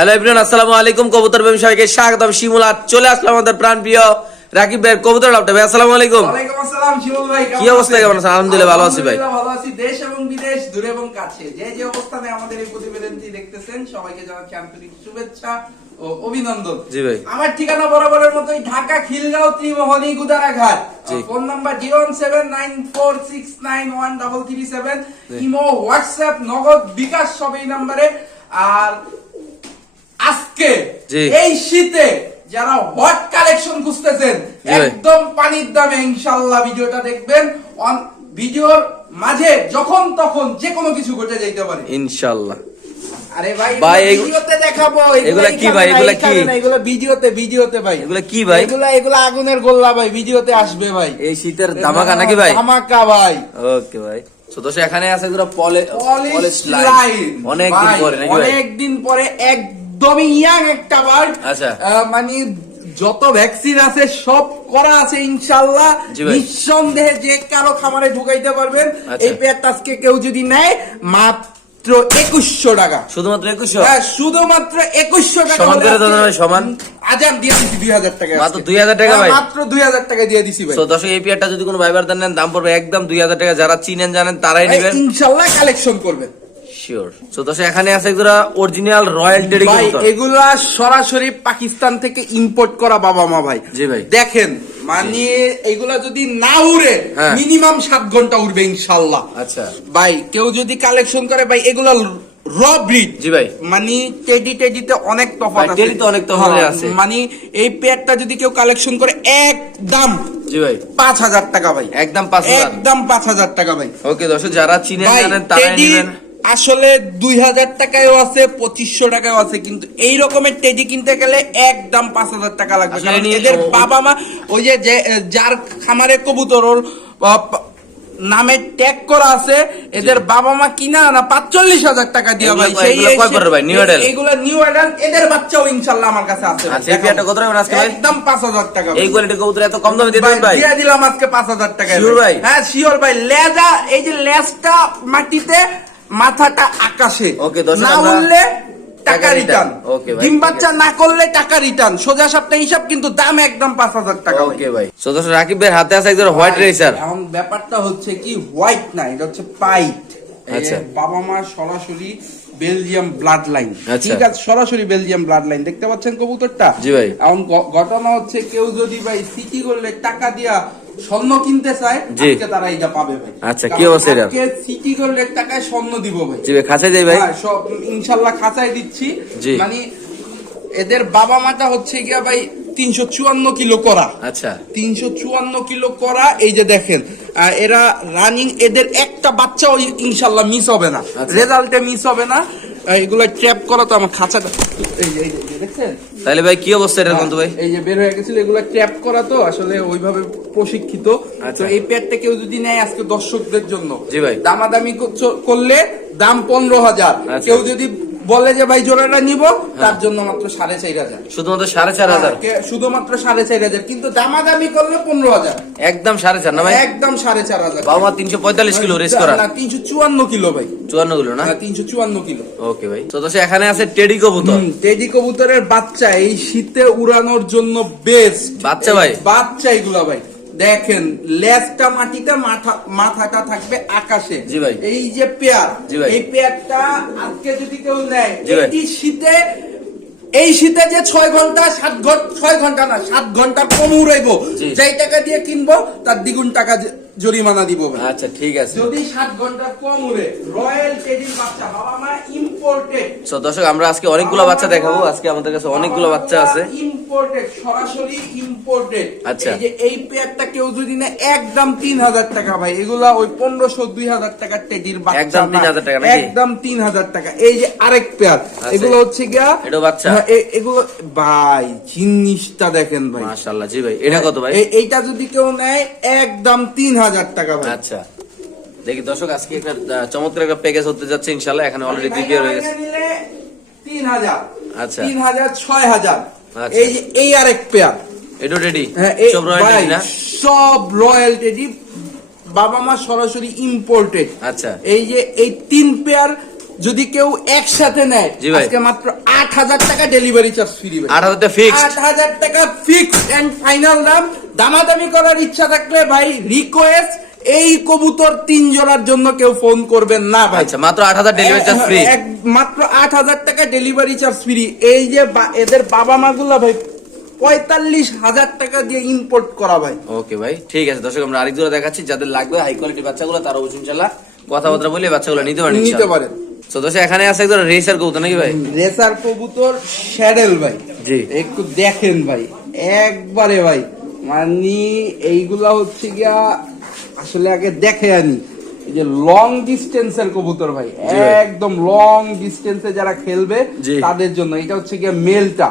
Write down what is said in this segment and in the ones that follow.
Hello everyone, আসসালামু আলাইকুম। কবুতর প্রেমী সবাইকে স্বাগতম। শিমুল আজ চলে আসলাম আমাদের প্রাণপ্রিয় রাকিব ভাইয়ের কবুতর লাভটা। ভাই আসসালামু আলাইকুম। ওয়ালাইকুম আসসালাম শিমুল ভাই, কি অবস্থা, কেমন আছেন? আলহামদুলিল্লাহ ভালো আছি ভাই। ভালো আছি। দেশ এবং বিদেশ, দূরে এবং কাছে যে যে অবস্থানে আমাদের এই প্রতিবেদনটি দেখতেছেন সবাইকে জানাচ্ছি আন্তরিক শুভেচ্ছা ও অভিনন্দন। জি ভাই। আমার ঠিকানা বরাবরের মতোই Dhaka Khilgaon Trimohoni Gudaraghat. Phone number 01794691337। Imo, WhatsApp, Nagad, bKash সব এই নম্বরে। আর আজকে এই শীতে যারা হট কালেকশন খুঁজতেছেন একদম পানির দামে ইনশাআল্লাহ ভিডিওটা দেখবেন। ভিডিওর মাঝে যখন তখন যে কোনো কিছু ঘটে যাইতে পারে ইনশাআল্লাহ। আরে ভাই ভিডিওতে দেখাবো। এগুলা কি ভাই? এগুলা কি? এগুলা ভিডিওতে ভাই। এগুলা কি ভাই? এগুলা আগুনের গোল্লা ভাই, ভিডিওতে আসবে ভাই। এই শীতের ধামাকা নাকি ভাই? ধামাকা ভাই। ওকে ভাই। এখানে আছে পলিশ লাইন। অনেকদিন পরে একদমই ইয়াং একটা বার্ড। আচ্ছা, মানে যত ভ্যাকসিন আছে সব করা আছে ইনশাআল্লাহ। নিঃসন্দেহে যে কারো খামারে ঢুকাইতে পারবেন। এই পেয়ারটা আজকে কেউ যদি নেয় মাত্র 2100 টাকা। শুধুমাত্র 2100? হ্যাঁ, শুধুমাত্র 2100 টাকা। সমান আজান দিয়ে দিছি 2000 টাকা। মাত্র 2000 টাকা ভাই? মাত্র 2000 টাকা দিয়ে দিছি ভাই। তো দর্শক, এই পেয়ারটা যদি কোনো ভাই বারদার নেন দাম পড়বে একদম 2000 টাকা। যারা চিনেন জানেন তারাই নেবেন ইনশাআল্লাহ, কালেকশন করবেন শিওর। তো দর্শক, এখানে আছে একজোড়া অরিজিনাল রয়্যাল টেডি কবুতর। এগুলা সরাসরি পাকিস্তান থেকে ইম্পোর্ট করা বাবা মা ভাই। জি ভাই। দেখেন মানে এগুলা যদি না উড়ে মিনিমাম 7 ঘন্টা উড়বে ইনশাআল্লাহ। আচ্ছা ভাই, কেউ যদি কালেকশন করে ভাই এগুলা র ব্রিড। জি ভাই। মানে টেডিতে অনেক তফাৎ আছে। টেডিতে অনেক তফাৎ আছে। মানে এই পেয়ারটা যদি কেউ কালেকশন করে একদম জি ভাই 5000 টাকা ভাই। একদম 5000? একদম 5000 টাকা ভাই। ওকে দর্শক, যারা চিনেন জানেন তারাই নেবেন। আসলে 2000 টাকায়ও আছে, 2500 টাকায়ও আছে, কিন্তু এই রকমের টেডি কিনতে গেলে একদম 5000 টাকা লাগবে। কারণ এদের বাবা মা ওই যে যার খামারে কবুতর ওর নামে ট্যাগ করা আছে, এদের বাবা মা কিনা না 45,000 টাকা দিয়ে ভাই। এগুলো নিউ অ্যাডাল, এদের বাচ্চাও ইনশাআল্লাহ আমার কাছে আছে। আচ্ছা, এই পেয়ারটা কত টাকা আজকে ভাই? একদম 5000 টাকা। এই কোয়ালিটি কবুতর এত কম দামে দিবেন ভাই? দিয়ে দিলাম আজকে 5000 টাকা। শিওর ভাই? হ্যাঁ শিওর ভাই। লেজা, এই যে লেজটা মাটিতে, মাথাটা আকাশে। ওকে দর্শক, না উঠলে টাকা রিটার্ন। ওকে ভাই। ডিম বাচ্চা না করলে টাকা রিটার্ন। সোজা সাপটা হিসাব, কিন্তু দাম একদম 5000 টাকা। ওকে ভাই। সো দর্শক, রাকিব ভাইয়ের হাতে আছে একজন হোয়াইট রেসার। এখন ব্যাপারটা হচ্ছে কি, হোয়াইট না, এটা হচ্ছে পাইট। আচ্ছা, বাবা মা সরাসরি বেলজিয়াম ব্লাড লাইন। ঠিক আছে, সরাসরি বেলজিয়াম ব্লাড লাইন। দেখতে পাচ্ছেন কবুতরটা? জি ভাই। এখন ঘটনা হচ্ছে, কেউ যদি ভাই সিটি করলে টাকা দিয়া স্বর্ণ কিনতে চায়, আজকে তারা এটা পাবে ভাই। আচ্ছা, কি অবস্থা এটা? আজকে সিটি করলে টাকায় স্বর্ণ দিব ভাই। জি ভাই, খাঁচায় যাই ভাই? হ্যাঁ, সব ইনশাআল্লাহ খাঁচায় দিচ্ছি। মানে এদের বাবা মাটা হচ্ছে গিয়া ভাই 354 কিলো করা। আচ্ছা, 354 কিলো করা। এই যে দেখেন এরা রানিং, এদের একটা বাচ্চাও ইনশাআল্লাহ মিস হবে না, রেজাল্টে মিস হবে না। এগুলা ট্র্যাপ করা তো আমার খাঁচাটা, এই যে দেখছেন? তাহলে ভাই কি অবস্থা এটা বলতো ভাই? এই যে বের হয়ে গেছিল, এগুলা ট্র্যাপ করা তো আসলে ওইভাবে প্রশিক্ষিত। তো এই পেয়ারটা কেউ যদি নেয় আজকে দর্শকদের জন্য, জি ভাই, দামাদামি করলে দাম 15,000। কেউ যদি বলে যে ভাই জোড়াটা নিব, তার জন্য মাত্র 4,500। শুধুমাত্র 4,500? শুধুমাত্র 4,500, কিন্তু দামাদামি করলে 15,000। একদম 4,500 না ভাই? একদম 4,500। বাবা 345 কিলো রেস করা? না, 354 কিলো ভাই। 54 কিলো না? 354 কিলো। ওকে ভাই। তো দর্শক, এখানে আছে টেডি কবুতর। টেডি কবুতরের বাচ্চা, এই শীতে উড়ানোর জন্য বেস্ট বাচ্চা ভাই। বাচ্চা এগুলা ভাই। দেখেন লেজটা মাটিতে, মাথাটা থাকবে আকাশে। জি ভাই। এই যে পেয়ার, এই পেয়ারটা আজকে যদি কেউ নেয়, এই শীতে যে 6 ঘন্টা 6 ঘন্টা না 7 ঘন্টা কম উড়াইবো, যেই টাকা দিয়ে কিনবো তার দ্বিগুণ টাকা জরিমানা দিব। আচ্ছা ঠিক আছে। যদি 7 ঘন্টা কম উড়ে, রয়্যাল টেডির বাচ্চা, বাবা মা ইম্পোর্টেড। সো দর্শক, আমরা আজকে অনেকগুলো বাচ্চা দেখাবো। আজকে আমাদের কাছে অনেকগুলো বাচ্চা আছে ইম্পোর্টেড, সরাসরি ইম্পোর্টেড। আচ্ছা, এই যে এই পেয়ারটা কেউ যদি না একদম 3000 টাকা ভাই। এগুলা ওই 1500 2000 টাকা টেডির বাচ্চা, একদম 3000 টাকা নাকি? একদম 3000 টাকা। এই যে আরেক পেয়ার, এগুলো হচ্ছে গিয়া এটা বাচ্চা। এগুলো ভাই জিনিসটা দেখেন ভাই, মাশাআল্লাহ। জি ভাই, এটা কত ভাই? এইটা যদি কেউ নেয় একদম 3000 টাকা ভাই। আচ্ছা, দেখি দর্শক, আজকে একটা চমৎকার একটা প্যাকেজ হতে যাচ্ছে ইনশাআল্লাহ। এখানে অলরেডি প্রিপেয়ার হয়ে গেছে। 3000। আচ্ছা, 3000 6000। এই যে এই আরেক পেয়ার, এটা রেডি? হ্যাঁ, সব রয়্যাল না? সব রয়্যাল টেডি, বাবা মা সরাসরি ইম্পোর্টেড। আচ্ছা, এই যে এই 3 পেয়ার যদি কেউ একসাথে নেয় জি ভাই। আজকে মাত্র 8,000 টাকা ডেলিভারি চার্জ ফ্রি ভাই। 8,000 টাকা ফিক্সড। 8,000 টাকা ফিক্সড এন্ড ফাইনাল দাম। দামাদামি করার ইচ্ছা থাকলে ভাই রিকোয়েস্ট, এই কবুতর 3 জোড়ার জন্য কেউ ফোন করবেন না ভাই। আচ্ছা, মাত্র 8,000 ডেলিভারি চার্জ ফ্রি। মাত্র 8,000 টাকা ডেলিভারি চার্জ ফ্রি। এই যে এদের বাবা মা গুলা ভাই 45,000 টাকা দিয়ে ইম্পোর্ট করা ভাই। ওকে ভাই, ঠিক আছে দর্শক, আমরা আরেক জোড়া দেখাচ্ছি। যাদের লাগবে হাই কোয়ালিটি বাচ্চাগুলো তারা অবশ্যই ইনশাআল্লাহ কথাবার্তা বলে বাচ্চাগুলো নিতে পারেন। নিতে পারেন। তো দর্শক এখানে আছে একজন রেসার কবুতর নাকি ভাই? রেসার কবুতর শ্যাডেল ভাই। জি। একটু দেখেন ভাই, একবারে ভাই মানে এইগুলা হচ্ছে গিয়া আসলে আগে দেখে আনি। এই যে লং ডিস্টেন্সের কবুতর ভাই, জি ভাই। একদম লং ডিস্টেন্সে যারা খেলবে জি। তাদের জন্য। এটা হচ্ছে গিয়া মেলটা,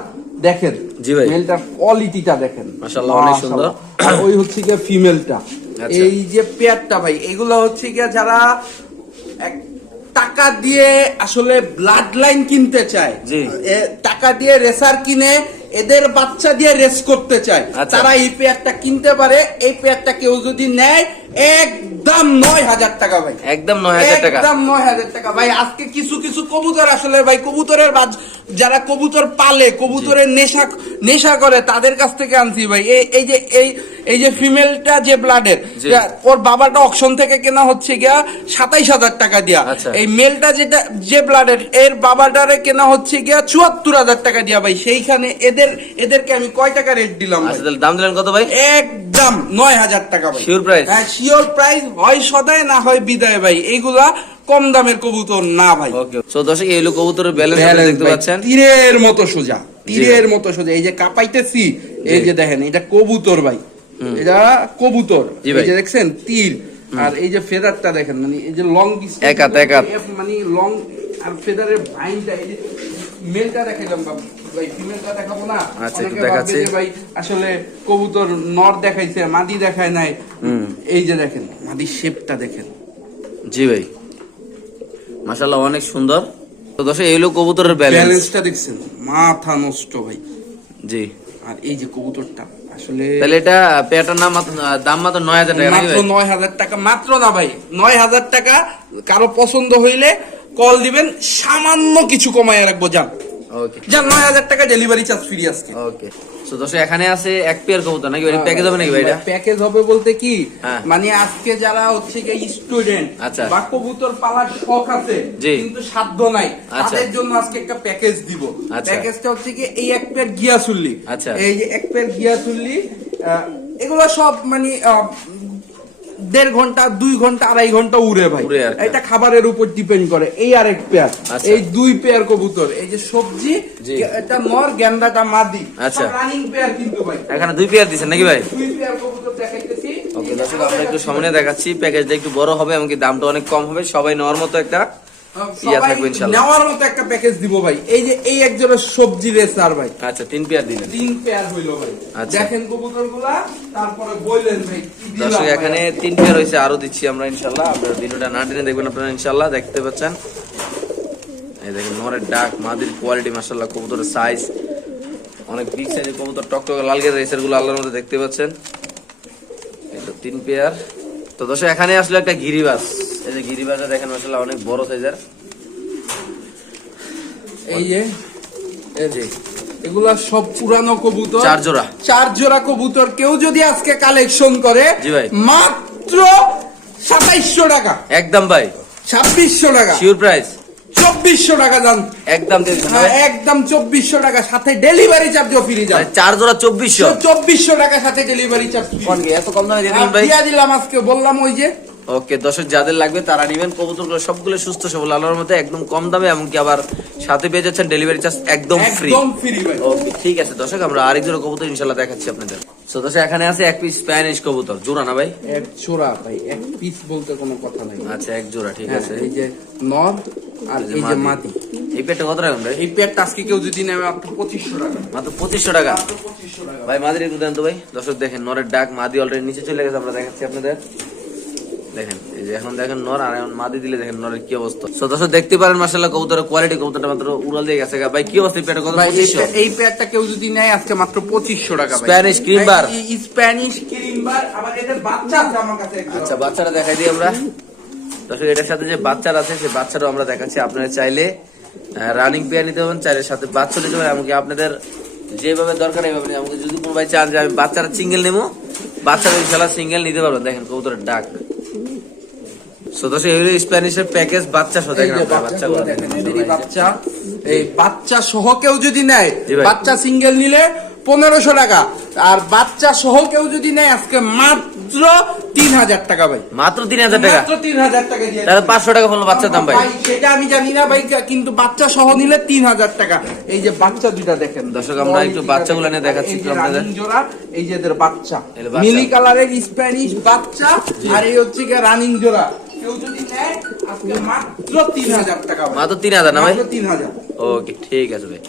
দেখেন জি ভাই। মেলটার কোয়ালিটিটা দেখেন, মাশাআল্লাহ, অনেক সুন্দর। আর ওই হচ্ছে গিয়া ফিমেলটা। আচ্ছা। এই যে পেয়ারটা ভাই, এগুলো হচ্ছে গিয়া যারা টাকা দিয়ে আসলে ব্লাড লাইন কিনতে চায়, জি। টাকা দিয়ে রেসার কিনে এদের বাচ্চা দিয়ে রেস করতে চায়, আচ্ছা। তারা এই পেয়ারটা কিনতে পারে। এই পেয়ারটা কেউ যদি নেয় একদম 9,000 টাকা ভাই। একদম 9,000 টাকা। একদম 9,000 টাকা ভাই। আজকে কিছু কিছু কবুতর আসলে ভাই কবুতরের যারা কবুতর পালে, কবুতরের নেশা করে, তাদের কাছ থেকে আনছি ভাই। এই যে ফিমেলটা যে ব্লাডের, জি। ওর বাবাটা অকশন থেকে কেনা হচ্ছে গিয়া 27,000 টাকা দিয়া। আচ্ছা। এই মেলটা যে ব্লাডের, এর বাবাটারে কেনা হচ্ছে গিয়া 74,000 টাকা দিয়া ভাই। সেইখানে এদেরকে আমি কয় টাকা রেট দিলাম ভাই? আচ্ছা, তাহলে দাম দিলেন কত ভাই? একদম 9,000 টাকা ভাই। Sure price? হ্যাঁ, শিওর প্রাইস। হয় সদায় না হয় বিদায় ভাই। এইগুলা কম দামের কবুতর না ভাই। ওকে, সো দর্শক এই হলো কবুতরের ব্যালেন্স আপনি দেখতে ভাই, পাচ্ছেন। তীরের মতো সোজা, তীরের মতো সোজা। এই যে কাপাইতেছি, এই যে দেখেন, এটা কবুতর ভাই, এটা কবুতর। জি ভাই। এই যে দেখছেন তীর, আর এই যে ফেদারটা দেখেন, মানে এই যে লং ডিস্টেন্স, এক হাত, এক হাত। মানে লং, আর ফেদারের ভাইনটা, এই যে মেলটা দেখাইলাম ভাই, ফিমেলটা দেখাবো না? আচ্ছা, একটু অনেকে ভাববে দেখাচ্ছি। যে ভাই আসলে কবুতর নর দেখাইছে, মাদি দেখায় নাই। এই যে দেখেন মাদির শেপটা দেখেন। জি ভাই, মাশাআল্লাহ, অনেক সুন্দর। তো দর্শক এই হলো কবুতরের ব্যালেন্স। ব্যালেন্সটা দেখছেন, মাথা নষ্ট ভাই। জি। আর এই যে কবুতরটা আসলে তাহলে এটা পেয়ারটার দাম মাত্র 9,000 টাকা নাকি মাত্র ভাই? 9,000 টাকা। মাত্র না ভাই, 9,000 টাকা। কারো পছন্দ হইলে কল দিবেন, সামান্য কিছু কমায় রাখবো। যান ওকে, যান, 9,000 টাকা ডেলিভারি চার্জ ফ্রি আজকে। ওকে। সো দর্শক এখানে আছে এক পেয়ার কবুতর নাকি ভাই? প্যাকেজ হবে নাকি ভাই এটা? প্যাকেজ হবে বলতে কি, হ্যাঁ। মানে আজকে যারা হচ্ছে কি স্টুডেন্ট, আচ্ছা। বা কবুতর পালার শখ আছে জি। কিন্তু সাধ্য নাই, আচ্ছা। তাদের জন্য আজকে একটা প্যাকেজ দিব। আচ্ছা। প্যাকেজটা হচ্ছে কি, এই এক পেয়ার গিয়াসুল্লি, আচ্ছা। এই যে এক পেয়ার গিয়াসুল্লি, এগুলো সব মানে 1.5 ঘন্টা, 2 ঘন্টা, 2.5 ঘন্টা উড়ে ভাই। উড়ে আর কি। এটা খাবারের উপর ডিপেন্ড করে। এই আরেক পেয়ার, আচ্ছা। এই 2 পেয়ার কবুতর, এই যে সবজি, জি। এটা নর, গেন্দাটা মাদি। আচ্ছা। রানিং পেয়ার কিন্তু ভাই। এখানে 2 পেয়ার দিচ্ছেন নাকি ভাই? 2 পেয়ার কবুতর দেখাইতেছি। ওকে দর্শক, আমরা একটু সামনে দেখাচ্ছি। প্যাকেজটা একটু বড় হবে, এমনকি দামটা অনেক কম হবে। সবাই নেওয়ার মতো একটা ইয়া সবাই থাকবে ইনশাআল্লাহ। নেওয়ার মতো একটা প্যাকেজ দিব ভাই। এই যে এই একজনের সবজি রেসার ভাই, আচ্ছা, 3 পেয়ার দিলেন। 3 পেয়ার হইলো ভাই। আচ্ছা। দেখেন কবুতরগুলা, তারপরে বললেন ভাই কি দিলাম দর্শক ভাই। এখানে 3 পেয়ার হয়েছে, আরো দিচ্ছি আমরা ইনশাআল্লাহ। আপনারা ভিডিওটা না টেনে দেখবেন, আপনারা ইনশাআল্লাহ দেখতে পাচ্ছেন। এই দেখেন নরের ডাক, মাদির কোয়ালিটি, মাশাআল্লাহ, কবুতরের সাইজ অনেক বিগ সাইজের কবুতর, টকটকে লাল গের রেসার গুলো আল্লাহর মধ্যে দেখতে পাচ্ছেন। এই তো 3 পেয়ার। তো দর্শক এখানে আসলে একটা গিরিবাস, এই যে গিরিবাসটা দেখেন মাশাআল্লাহ অনেক বড় সাইজের। এই যে জি, এগুলা সব পুরানো কবুতর, 4 জোড়া। 4 জোড়া কবুতর। কেউ যদি আজকে কালেকশন করে, জি ভাই। মাত্র 2700 টাকা, একদম ভাই 2600 টাকা, শিওর প্রাইস, 2400 টাকা যান। একদম দিবেন হ্যাঁ, একদম 2400 টাকা, সাথে ডেলিভারি চার্জও ফ্রি যান। 4 জোড়া 2400। 2400 টাকা সাথে ডেলিভারি চার্জ ফ্রি। কোন কি এত কম দামে দিয়ে দিলেন ভাই? দিয়া দিলাম আজকে, বললাম ওই যে। ওকে দর্শক, যাদের লাগবে তারা নেবেন। কবুতরগুলো সবগুলো সুস্থ সবল আল্লাহর মধ্যে, একদম কম দামে, এমনকি আবার সাথে পেয়ে যাচ্ছেন ডেলিভারি চার্জ একদম ফ্রি। একদম ফ্রি ভাই। ওকে, ঠিক আছে দর্শক, আমরা আরেক জোড়া কবুতর ইনশাআল্লাহ দেখাচ্ছি আপনাদের। সো দর্শক এখানে আছে এক পিস স্প্যানিশ কবুতর, জোড়া না ভাই? এক জোড়া ভাই, এক পিস বলতে কোনো কথা নাই। আচ্ছা, এক জোড়া, ঠিক হ্যাঁ, আছে। এই যে নর আর এই যে মাদি। এই পেটটা কত রাখবেন ভাই? এই পেয়ারটা আজকে কেউ যদি নেবে মাত্র 2500 টাকা। মাত্র 2500 টাকা। মাত্র 2500 টাকা। ভাই মাদির একটু দেন তো ভাই। দর্শক দেখেন নরের ডাক, মাদি অলরেডি নিচে চলে গেছে, আমরা দেখাচ্ছি আপনাদের। দেখেন এই যে এখন দেখেন নর, আর এখন মাদি দিলে দেখেন নরের কি অবস্থা। সো দর্শক দেখতে পারেন মাশাআল্লাহ কবুতরের কোয়ালিটি, কবুতরটা মাত্র উড়াল দিয়ে গেছে। ভাই কি অবস্থা পেটে কত? ভাই 2500। এই পেয়ারটা কেউ যদি নেয় আজকে মাত্র 2500 টাকা ভাই। স্প্যানিশ ক্রিমবার। স্প্যানিশ ক্রিমবার, আবার এটার বাচ্চা আছে আমার কাছে একটা। আচ্ছা, বাচ্চাটা দেখাই দিই আমরা। দর্শক এটার সাথে যে বাচ্চারা আছে সেই বাচ্চারাও আমরা দেখাচ্ছি। আপনারা চাইলে রানিং পেয়ার নিতে পারবেন, চাইলে সাথে বাচ্চা নিতে পারেন। এমনকি আপনাদের যেভাবে দরকার এইভাবে নিতে। আমাকে যদি কোনো ভাই চান যে আমি বাচ্চারা সিঙ্গেল নেবো, বাচ্চারা ইনশাল্লাহ সিঙ্গেল নিতে পারবেন। দেখেন কবুতরের ডাক। সো দর্শক এগুলো স্প্যানিশের প্যাকেজ বাচ্চা সহ দেখেন আপনারা বাচ্চাগুলো দেখেন। বাচ্চা এই বাচ্চা সহ কেউ যদি নেয়, জি ভাই। বাচ্চা সিঙ্গেল নিলে 1500 টাকা, আর বাচ্চা সহ কেউ যদি নেয় আজকে মাত্র 3000 টাকা ভাই। মাত্র 3000 টাকা, মাত্র 3000 টাকা দিয়ে তাহলে 500 টাকা বললো বাচ্চার দাম ভাই। সেটা আমি জানি না ভাই, কিন্তু বাচ্চা সহ নিলে 3000 টাকা। এই যে বাচ্চা দুইটা দেখেন দর্শক, আমরা একটু বাচ্চাগুলো নিয়ে দেখাচ্ছি এই যে আপনাদের। রানিং জোড়া, এই যে এদের বাচ্চা এদের বাচ্চা। মিলি কালারের স্প্যানিশ বাচ্চা, আর এই হচ্ছে কি রানিং জোড়া। কেউ যদি নেয় আজকে মাত্র 3000 টাকা ভাই। মাত্র 3000 না ভাই? মাত্র 3000। ওকে ঠিক আছে ভাই।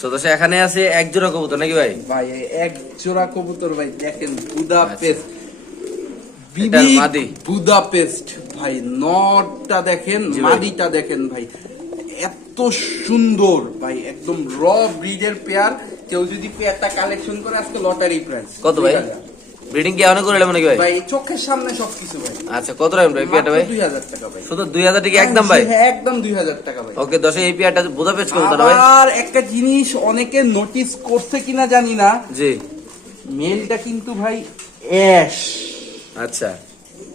সো দর্শক এখানে আছে এক জোড়া কবুতর নাকি ভাই? ভাই এই এক জোড়া কবুতর ভাই দেখেন, বুদাপেস্ট এটার মাদি। বুদাপেস্ট ভাই, নটটা দেখেন, জি ভাই। মাদিটা দেখেন ভাই, এত সুন্দর ভাই, একদম র ব্রিডের পেয়ার। কেউ যদি পেয়ারটা কালেকশন করে আজকে লটারি প্রাইস। কত ভাই? ব্রিডিং কি অনেক করে এলাম নাকি ভাই? ভাই চোখের সামনে সবকিছু ভাই। আচ্ছা কত রাখবেন ভাই পেয়ারটা ভাই? 2000 টাকা ভাই। শুধু 2000 টাকা একদম ভাই? হ্যাঁ একদম 2000 টাকা ভাই। ওকে দর্শক এই পেয়ারটা বুদাপেস্ট কবুতর না ভাই? আর একটা জিনিস অনেকে নোটিস করছে কিনা জানি না, জি। মেলটা কিন্তু ভাই অ্যাশ, আচ্ছা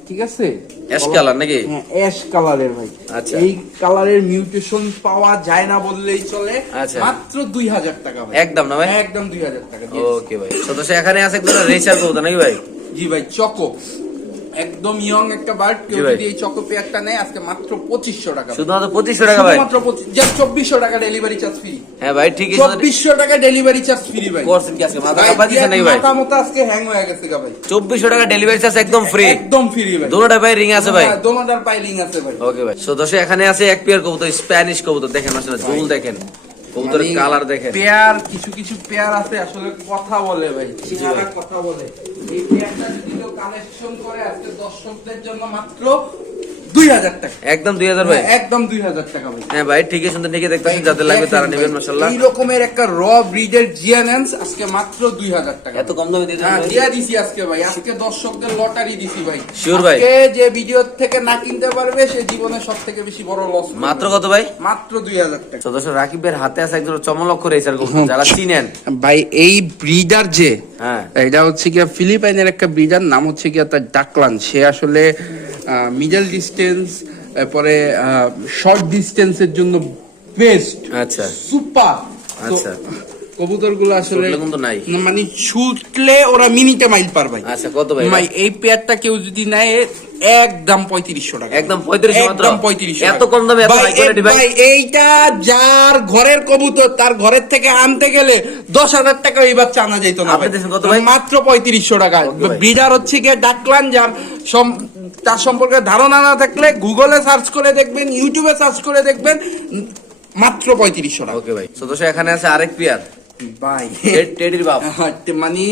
ঠিক আছে, অ্যাশ কালার নাকি? হ্যাঁ অ্যাশ কালারের ভাই। আচ্ছা। এই কালারের মিউটেশন পাওয়া যায় না বললেই চলে। আচ্ছা। মাত্র 2000 টাকা ভাই। একদম না ভাই? একদম 2000 টাকা দিয়ে ওকে ভাই। সো দর্শক এখানে আছে একদম রেসার কবুতর নাকি ভাই? জি ভাই, চকো একদম ইয়ং একটা বার্ড। কেউ জি ভাই। যদি এই চকো পেয়ারটা নেয় আজকে মাত্র 2500 টাকা। শুধুমাত্র 2500 টাকা ভাই? মাত্র 2400 টাকা ডেলিভারি চার্জ ফ্রি। হ্যাঁ ভাই ঠিকই। 2400 টাকা ডেলিভারি চার্জ ফ্রি ভাই। করছেন কি আজকে মাথা কাপা দিছেন নাকি ভাই? মাথা মতো আজকে হ্যাং হয়ে গেছে গা ভাই। 2400 টাকা ডেলিভারি চার্জ একদম ফ্রি। একদম ফ্রি ভাই। দুটোটা ভাই রিং আছে ভাই? হ্যাঁ, দোনোটার পাইলিং আছে ভাই। ওকে ভাই। সো দর্শক এখানে আছে এক পেয়ার কবুতর, স্প্যানিশ কবুতর দেখেন আসলে ঝুল দেখেন, কবুতরের মানে কালার দেখেন। পেয়ার কিছু কিছু পেয়ার আছে আসলে কথা বলে ভাই, চেহারা কথা বলে। এই পেয়ারটা যদি কেউ কালেকশন করে আজকে দর্শকদের জন্য মাত্র 2000 টাকা। একদম 2000 ভাই? একদম 2000 টাকা ভাই। হ্যাঁ ভাই ঠিকই সুন্দর ঠিকই দেখতেছেন, যাদের লাগবে তারা নেবেন মাশাআল্লাহ। এই রকমের একটা র ব্রিডের জিএনএনস আজকে মাত্র 2000 টাকা। এত কম দামে দিয়ে হ্যাঁ দেন দিয়া দিছি আজকে ভাই, আজকে দর্শকদের লটারি দিছি ভাই। Sure ভাই। আজকে যে ভিডিও থেকে না কিনতে পারবে সে জীবনে সবথেকে বেশি বড় লস। মাত্র কত ভাই? মাত্র 2000 টাকা। সো দর্শক রাকিবের হাতে আছে একজন চমলক্ষ রেসার কবুতর, যারা চিনেন। ভাই এই ব্রিডার যে, হ্যাঁ এটা হচ্ছে কি ফিলিপাইনের একটা ব্রিডার, নাম হচ্ছে কি তার ডাকলান। সে আসলে মিডল ডিস্টেন্স, তারপরে শর্ট ডিস্টেন্সের জন্য বেস্ট, আচ্ছা সুপার। আচ্ছা। কবুতর গুলো আসলে ছুটলে কিন্তু নাই। মানে ছুটলে ওরা মিনিটে মাইল পার ভাই। আচ্ছা কত ভাই? ভাই এই পেয়ারটা কেউ যদি নেয় একদম 3500 টাকা। একদম 3500 মাত্র? একদম 3500 এত কম দামে এত হাই কোয়ালিটি ভাই? ভাই এইটা যার ঘরের কবুতর তার ঘরের থেকে আনতে গেলে 10,000 টাকা এই বাচ্চা আনা যেত না আপনি ভাই। দিয়েছেন কত ভাই? মাত্র 3500 টাকা। Okay ভাই। ব্রিডার হচ্ছে গিয়ে ডাকলান, যার তার সম্পর্কে ধারণা না থাকলে গুগলে সার্চ করে দেখবেন, ইউটিউবে সার্চ করে দেখবেন, মাত্র 3500 টাকা ওকে ভাই। সো দর্শক এখানে আছে আরেক পেয়ার ভাই। টেডির বাপ। মানে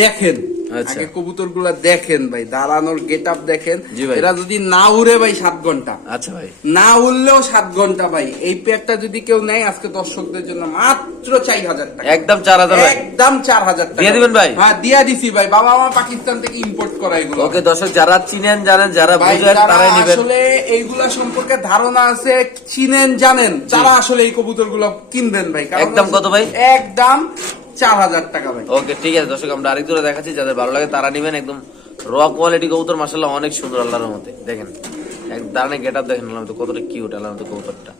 দেখেন আচ্ছা। আগে কবুতর গুলা দেখেন ভাই, দাঁড়ানোর গেট আপ দেখেন। জি ভাই। এরা যদি না উড়ে ভাই 7 ঘন্টা, আচ্ছা ভাই না উড়লেও 7 ঘন্টা ভাই। এই পেয়ারটা যদি কেউ নেয় আজকে দর্শকদের জন্য মাত্র 4000 টাকা। একদম 4000 ভাই? একদম 4000 টাকা দিয়ে দিবেন ভাই? হ্যাঁ দিয়া দিছি ভাই। বাবা মা পাকিস্তান থেকে ইম্পোর্ট করা এগুলো। ওকে দর্শক যারা চিনেন জানেন, যারা ভাই বুঝেন যারা তারাই নেবেন। আসলে এইগুলা সম্পর্কে ধারণা আছে, চিনেন জানেন, তারা আসলে এই কবুতর গুলো কিনবেন ভাই। কারণ একদম কত ভাই? একদম 4000 টাকা ভাই। ওকে ঠিক আছে দর্শক, আমরা আরেক দূরে দেখাচ্ছি, যাদের ভালো লাগে তারা নেবেন। একদম র কোয়ালিটি কবুতর মাশাআল্লাহ অনেক সুন্দর আল্লাহর মতে। দেখেন এক দাঁড়ানে গেটআপ দেখেন আল্লাহর মতে, কতটা কিউট আল্লাহর মতে কবুতরটা।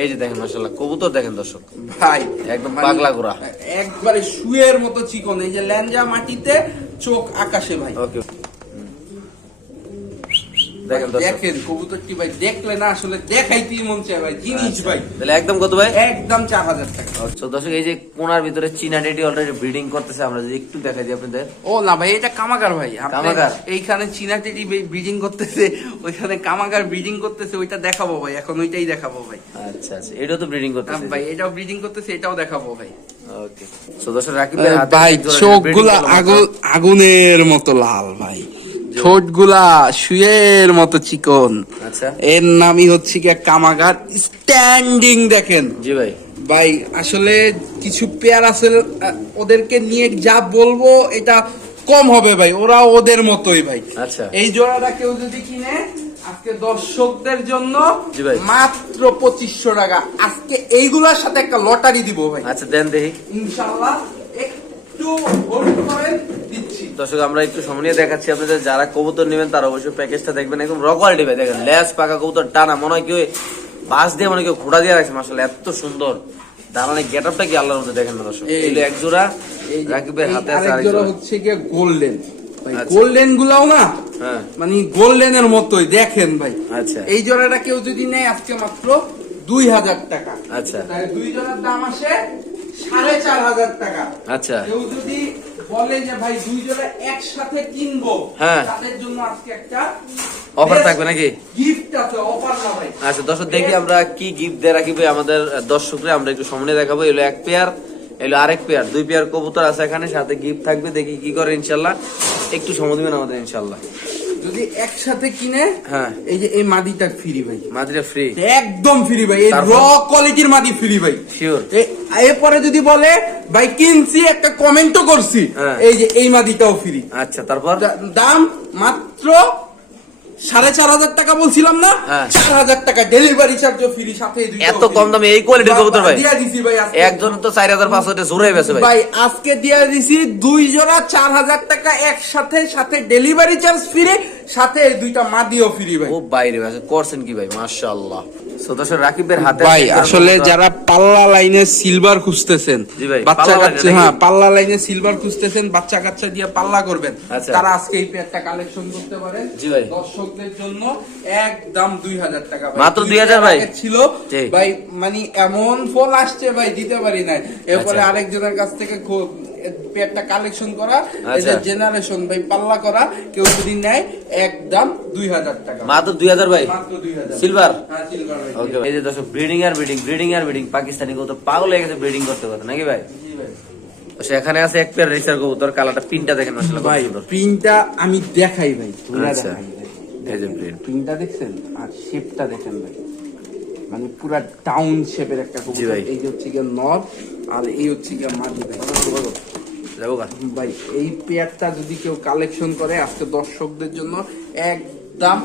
এই যে দেখেন মাশাআল্লাহ কবুতর দেখেন দর্শক, ভাই একদম মানে পাগলা ঘোড়া। একবারে শুয়ের মতো চিকন, এই যে ল্যাঞ্জা মাটিতে, চোখ আকাশে ভাই। ওকে দেখেন দর্শক, দেখেন কবুতরটি ভাই, দেখলে না আসলে দেখাইতেই মন চায় ভাই, জিনিস ভাই। তাহলে একদম কত ভাই? একদম 4000 টাকা। তো দর্শক এই যে কোনার ভিতরে চীনা টেডি অলরেডি ব্রিডিং করতেছে, আমরা যদি একটু দেখাই দিই আপনাদের। ও না ভাই, এটা কামাগার ভাই। আপনি কামাগার? এইখানে চীনা টেডি ব্রিডিং করতেছে, ওইখানে কামাগার ব্রিডিং করতেছে, ওইটা দেখাবো ভাই। এখন ওইটাই দেখাবো ভাই। আচ্ছা আচ্ছা, এটাও তো ব্রিডিং করতেছে ভাই এটাও ব্রিডিং করতেছে, এটাও দেখাবো ভাই। ওকে সো দর্শক রাকিবের হাতে ভাই এক জোড়া চোখগুলা breeding করলো মাত্র। আগুনের মতো লাল ভাই, ঠোঁটগুলা শুয়ের মতো চিকন। আচ্ছা এর নামই হচ্ছে কি কামাগার। স্ট্যান্ডিং দেখেন জি ভাই। ভাই, আসলে কিছু পেয়ার আছে ওদেরকে নিয়ে যা বলবো এটা কম হবে ভাই, ওরা ওদের মতোই ভাই। আচ্ছা। এই জোড়াটা কেউ যদি কিনে আজকে দর্শকদের জন্য জি ভাই। মাত্র 2500 টাকা। আজকে এইগুলোর সাথে একটা লটারি দিব ভাই আচ্ছা দেন দেখি ইনশাআল্লাহ, একটু হোল্ড করেন, দিচ্ছি। দর্শক আমরা একটু সময় নিয়ে দেখাচ্ছি আপনাদের, যারা কবুতর নেবেন তারা অবশ্যই প্যাকেজটা দেখবেন, একদম র কোয়ালিটি ভাই। দেখেন লেজ পাকা কবুতর, টানা, মনে হয় কেউ বাস দিয়ে মনে হয় কেউ ঘোড়া দিয়ে রাখছে, মাশাআল্লাহ এত সুন্দর দাঁড়ানো গেটআপটা কি আল্লাহর মধ্যে দেখেন না দর্শক। এই- এই এক জোড়া এই যে- রাকিবের এই হাতে আছে, আরেক আরেক জোড়া জোড়া। হচ্ছে গিয়ে গোল্ডেন ভাই, আচ্ছা। গোল্ডেন গুলাও না হ্যাঁ মানে গোল্ডেনের মতোই দেখেন ভাই। আচ্ছা এই জোড়াটা কেউ যদি নেয় আজকে মাত্র 2000 টাকা। আচ্ছা তাই দুই জোড়ার দাম আসে 4500 টাকা। আচ্ছা কেউ যদি বলে যে ভাই দুই জোড়া একসাথে কিনবো, হ্যাঁ। তাদের জন্য আজকে একটা অফার থাকবে নাকি? গিফট আছে, অফার না ভাই। আচ্ছা দর্শক দেখি আমরা কি গিফট দিয়ে রাখি ভাই আমাদের দর্শকরা, আমরা একটু সামনে দেখাবো। এলো এক পেয়ার, এলো আরেক পেয়ার, দুই পেয়ার কবুতর আছে এখানে, সাথে গিফট থাকবে, দেখি কি করে ইনশাল্লাহ। একটু সময় দিবেন আমাদের ইনশাল্লাহ। যদি একসাথে কিনে হ্যাঁ এই যে এই মাদিটা ফ্রি ভাই, মাদিরা ফ্রি একদম ফ্রি ভাই, এই র তারপর? কোয়ালিটির মাদি ফ্রি ভাই। শিওর। এরপরে যদি বলে ভাই কিনছি, একটা কমেন্টও করছি, হ্যাঁ। এই যে এই মাদিটাও ফ্রি। আচ্ছা তারপর দাম মাত্র 4500 টাকা বলছিলাম না, হ্যাঁ। 4000 টাকা ডেলিভারি চার্জও ফ্রি, সাথে এই দুইটাও এত free। কম দামে এই কোয়ালিটির কবুতর ভাই? দিয়া দিছি ভাই আজকে। একজন তো 4500 জোরে গেছে ভাই। ভাই আজকে দিয়া দিছি দুই জোড়া 4000 টাকা একসাথে, সাথে ডেলিভারি চার্জ ফ্রি, সাথে এই দুইটা মাদিও ফ্রি ভাই। ও বাইরে ভাই করছেন কি ভাই, মাশাআল্লাহ। সো দর্শক রাকিবের হাতে ভাই আছে আসলে কবুতর। যারা পাল্লা লাইনে সিলভার খুঁজতেছেন, জি ভাই, বাচ্চা পাল্লা লাইনে কাচ্চা, নাকি? হ্যাঁ পাল্লা লাইনে সিলভার খুঁজতেছেন, বাচ্চা কাচ্চা দিয়ে পাল্লা করবেন, আচ্ছা। তারা আজকে এই পেয়ারটা কালেকশন করতে পারেন। জি ভাই। দর্শকদের জন্য একদম 2000 টাকা ভাই। মাত্র 2000 2000 ভাই? আগে ছিল জি। ভাই, মানে এমন ফোন আসছে ভাই দিতে পারি নাই। এরপরে আচ্ছা। আরেকজনের কাছ থেকে পেয়ারটা কালেকশন করা, এই আচ্ছা। যে জেনারেশন ভাই পাল্লা করা, কেউ যদি নেয় একদম 2000 টাকা। মাত্র 2000 ভাই, মাত্র 2000 সিলভার। হ্যাঁ সিলভার ভাই। ওকে এই যে দর্শক ব্রিডিং আর ব্রিডিং, ব্রিডিং আর ব্রিডিং, পাকিস্তানি কবুতর পাগল হয়ে গেছে ব্রিডিং করতে করতে নাকি ভাই? জি ভাই। সেখানে আছে এক পেয়ার রেসার কবুতর, কালারটা পিনটা দেখেন মাশাআল্লাহ কত ভাই সুন্দর। প্রিন্টটা আমি দেখাই ভাই, ধরে আচ্ছা। দেখাই ভাই। এই যে প্রিন্ট। প্রিন্টটা দেখছেন আর শেপটা দেখেন ভাই, মানে পুরা ডাউন শেপের একটা জি কবুতর। ভাই। এই যে হচ্ছে গিয়ে নর, আর এই হচ্ছে গিয়ে মাদি ভাই। যাবো গা। ভাই এই পেয়ারটা যদি কেউ কালেকশন করে আজকে দর্শকদের জন্য একদম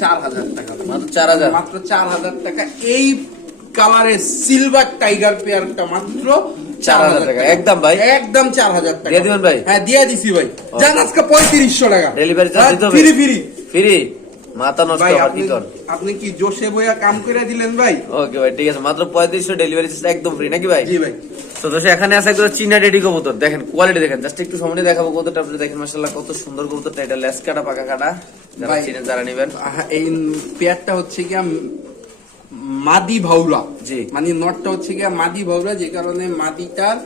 4000 টাকা ভাই। মাত্র 4000। মাত্র 4000 টাকা। এই কালারের সিলভার টাইগার পেয়ারটা মাত্র 4000 টাকা একদম ভাই? একদম 4000 টাকা দিয়ে দিবেন ভাই? হ্যাঁ দিয়ে দিছি ভাই। জান আজকে 3500 টাকা ডেলিভারি চার্জ দিতে হবে? ফ্রি ফ্রি ফ্রি, মাথা নষ্ট ভাই। আবার আপনি কি কর। আপনি কি জোশে বইয়া কাম করে দিলেন ভাই? ওকে ভাই ঠিক আছে, মাত্র 3500 ডেলিভারি চার্জ একদম ফ্রি নাকি ভাই? জি ভাই। তো দর্শক এখানে আছে একদম চীনা রেডি কবুতর, দেখেন কোয়ালিটি দেখেন, জাস্ট একটু সামনে দেখাবো কবুতরটা, আপনি দেখেন মাশাআল্লাহ কত সুন্দর কবুতরটা। এটা লেস কাটা পাকা কাটা, যারা ভাই। চিনেন যারা নেবেন। এই পেয়ারটা হচ্ছে গিয়া মাদি ভাউরা, জি। মানে নটটা হচ্ছে গিয়া মাদি ভাউরা, যে কারণে মাদিটার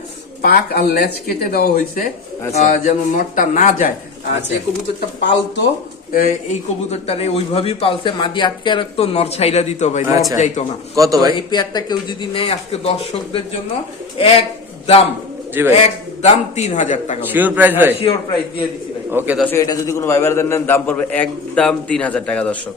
পাক আর লেজ কেটে দেওয়া হয়েছে, আচ্ছা। যেন নটটা না যায়। আর আচ্ছা। যে কবুতরটা পালতো এই কবুতরটারে ওইভাবেই পালছে, মাদি আটকে রাখতো, নর ছাইরা দিত ভাই, নর আচ্ছা। যাইতো না। কত তো ভাই? এই পেয়ারটা কেউ যদি নেয় আজকে দর্শকদের জন্য একদম জি ভাই। একদম 3000 টাকা। Sure price ভাই? শিওর প্রাইস দিয়ে দিচ্ছি ভাই। ওকে দর্শক, এটা যদি কোনো ভাইবারদের নেন দাম পড়বে একদম 3000 টাকা দর্শক।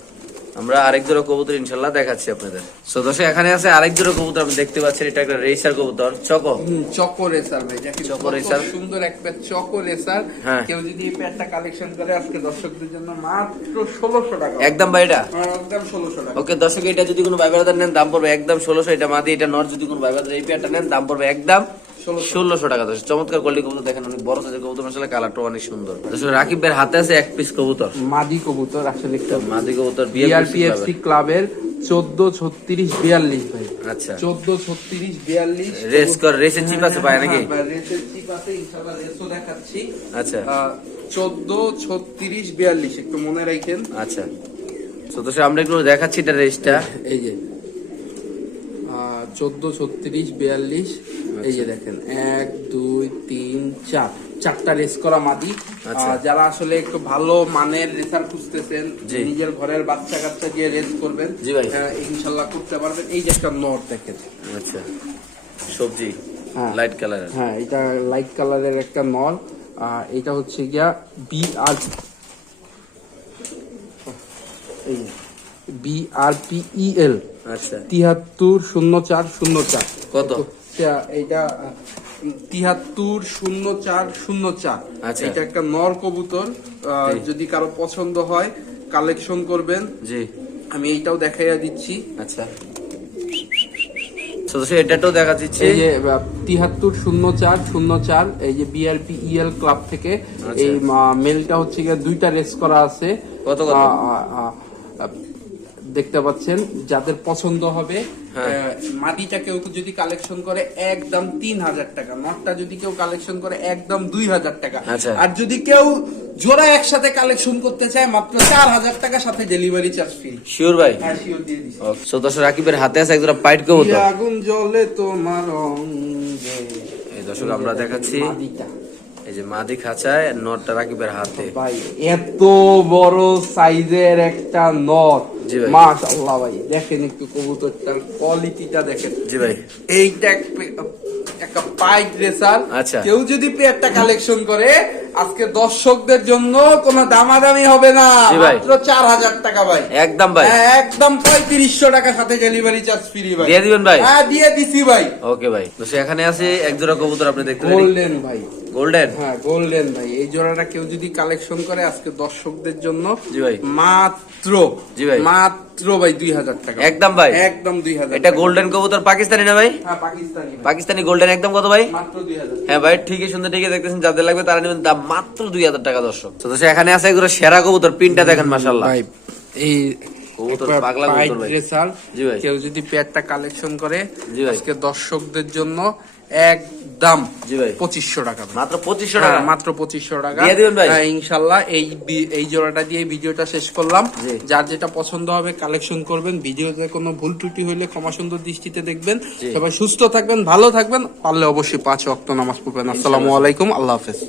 আমরা আরেক জোড়া কবুতর ইনশাল্লাহ দেখাচ্ছি আপনাদের। সো দর্শক এখানে আছে আরেক জোড়া কবুতর, আপনি দেখতে পাচ্ছেন এটা একটা রেসার কবুতর, চকো। চকো রেসার ভাই, দেখেন চকো কত রেসার। সুন্দর একটা চকো রেসার। হ্যাঁ। কেউ যদি এই প্যাডটা কালেকশন করে আজকে দর্শকদের জন্য মাত্র 1600 টাকা। একদম ভাই এটা? একদম 1600 টাকা। ওকে দর্শক, এটা যদি কোনো ভাইবারদের নেন দাম পড়বে একদম 1600। এটা মাদি, এটা নর, যদি কোনো ভাইবারদের এই পেয়ারটা নেন দাম পড়বে একদম 1600 টাকা। দর্শক চমৎকার কোয়ালিটি কবুতর, দেখেন অনেক বড় সাইজের কবুতর, মাশাআল্লাহ কালারটা অনেক সুন্দর। দর্শক রাকিব ভাইয়ের হাতে আছে এক পিস কবুতর, মাদি কবুতর, আসলে একটা মাদি কবুতর বিআরপিএফসি ক্লাবের 143642 ভাই। আচ্ছা 143642 রেসের চিপ আছে পায় নাকি? রেসের চিপ আছে, ইনশাআল্লাহ রেসও দেখাচ্ছি। আচ্ছা 143642 একটু মনে রাখেন। আচ্ছা, তো দর্শক আমরা একটু দেখাচ্ছি এটা রেসটা। এই যে 143642, এই যে দেখেন 1 2 3 4 চারটা রেস করা মাদি। আচ্ছা। যারা আসলে একটু ভালো মানের রেসার খুঁজতেছেন, জি। নিজের ঘরের বাচ্চা কাচ্চা দিয়ে রেস করবেন, জি ভাই। ইনশাল্লাহ করতে পারবেন। এই যে একটা নর দেখেন, আচ্ছা সবজি হ্যাঁ। Light colour. হ্যাঁ এটা লাইট কালারের একটা নর। এটা হচ্ছে গিয়া BRPEL আচ্ছা 730404। কত? এইটা 730404। আচ্ছা। এটা একটা নর কবুতর, যদি কারো পছন্দ হয় কালেকশন করবেন। জি আমি এইটাও দেখাইয়া দিচ্ছি। আচ্ছা, তো দর্শক এটাটাও দেখা দিচ্ছে। এই যে 730404, এই যে বিআরপি ইএল ক্লাব থেকে। এই মেলটা হচ্ছে গিয়ে 2টা রেস করা আছে। কত? দেখতে পাচ্ছেন, যাদের পছন্দ হবে হ্যাঁ। মাটিটা কেউ যদি কালেকশন করে একদম 3000 টাকা, নটটা যদি কেউ কালেকশন করে একদম 2000 টাকা। আচ্ছা। আর যদি কেউ জোড়া একসাথে কালেকশন করতে চায় মাত্র 4000 টাকা, সাথে ডেলিভারি চার্জ ফ্রি। শিওর ভাই? হ্যাঁ, শিওর দিয়ে দিচ্ছি। সো দর্শক রাকিবের হাতে আছে একজোড়া পাইট কবুতর। আগুন জ্বলে তোমার অঙ্গে। এই দর্শক আমরা দেখাচ্ছি, মাদিটা। এই যে মাদি খাঁচায়, নটটা রাকিবের হাতে। ভাই এত বড় সাইজের একটা নট, জি ভাই। মাশাআল্লাহ ভাই, দেখেন একটু কবুতরটার কোয়ালিটিটা দেখেন। জি ভাই। এইটা একটা পাইট রেসার। আচ্ছা। কেউ যদি পেয়ারটা কালেকশন করে আজকে দর্শকদের জন্য কোনো দামাদামি হবে না, জি ভাই। মাত্র 4000 টাকা ভাই, একদম ভাই। হ্যাঁ, একদম 3500 টাকা, সাথে ডেলিভারি চার্জ ফ্রি ভাই। দিয়ে দিবেন ভাই? হ্যাঁ, দিয়ে দিছি ভাই। ওকে ভাই। তো এখানে আছে একজোড়া কবুতর, আপনি দেখতে পারেন। গোল্ডেন ভাই, গোল্ডেন। হ্যাঁ গোল্ডেন ভাই। এই জোড়াটা কেউ যদি কালেকশন করে আজকে দর্শকদের জন্য জি ভাই। মাত্র, জি ভাই। মাত্র ভাই 2000 টাকা। একদম ভাই। একদম 2000। এটা গোল্ডেন কবুতর, পাকিস্তানি না ভাই? হ্যাঁ, পাকিস্তানি ভাই। পাকিস্তানি গোল্ডেন, একদম কত ভাই? মাত্র 2000। হ্যাঁ ভাই, ঠিকই শুনতে ঠিকই দেখতেছেন, যাদের লাগবে তারা নেবেন, দাম মাত্র 2000 টাকা দর্শক। তো দর্শক এখানে আছে একজোড়া সেরা কবুতর, পিনটা দেখেন মাশাআল্লাহ। ভাই এই কবুতর একবার পাগলা পাইট কবুতর ভাই। রেসার, জি ভাই। কেউ যদি পেয়ারটা কালেকশন করে জি ভাই। আজকে দর্শকদের জন্য একদম জি ভাই। 2500 টাকা ভাই। মাত্র 2500 টাকা। হ্যাঁ, মাত্র 2500 টাকা দিয়ে দিবেন ভাই? হ্যাঁ, ইনশাল্লাহ। এই জোড়াটা দিয়ে ভিডিওটা শেষ করলাম। জি। যার যেটা পছন্দ হবে কালেকশন করবেন। ভিডিওতে কোনো ভুল ত্রুটি হলে ক্ষমা সুন্দর দৃষ্টিতে দেখবেন। জি। সবাই সুস্থ থাকবেন, ভালো থাকবেন, পারলে অবশ্যই 5 ওয়াক্ত নামাজ পড়বেন। আসসালামু আলাইকুম, আল্লাহ হাফেজ।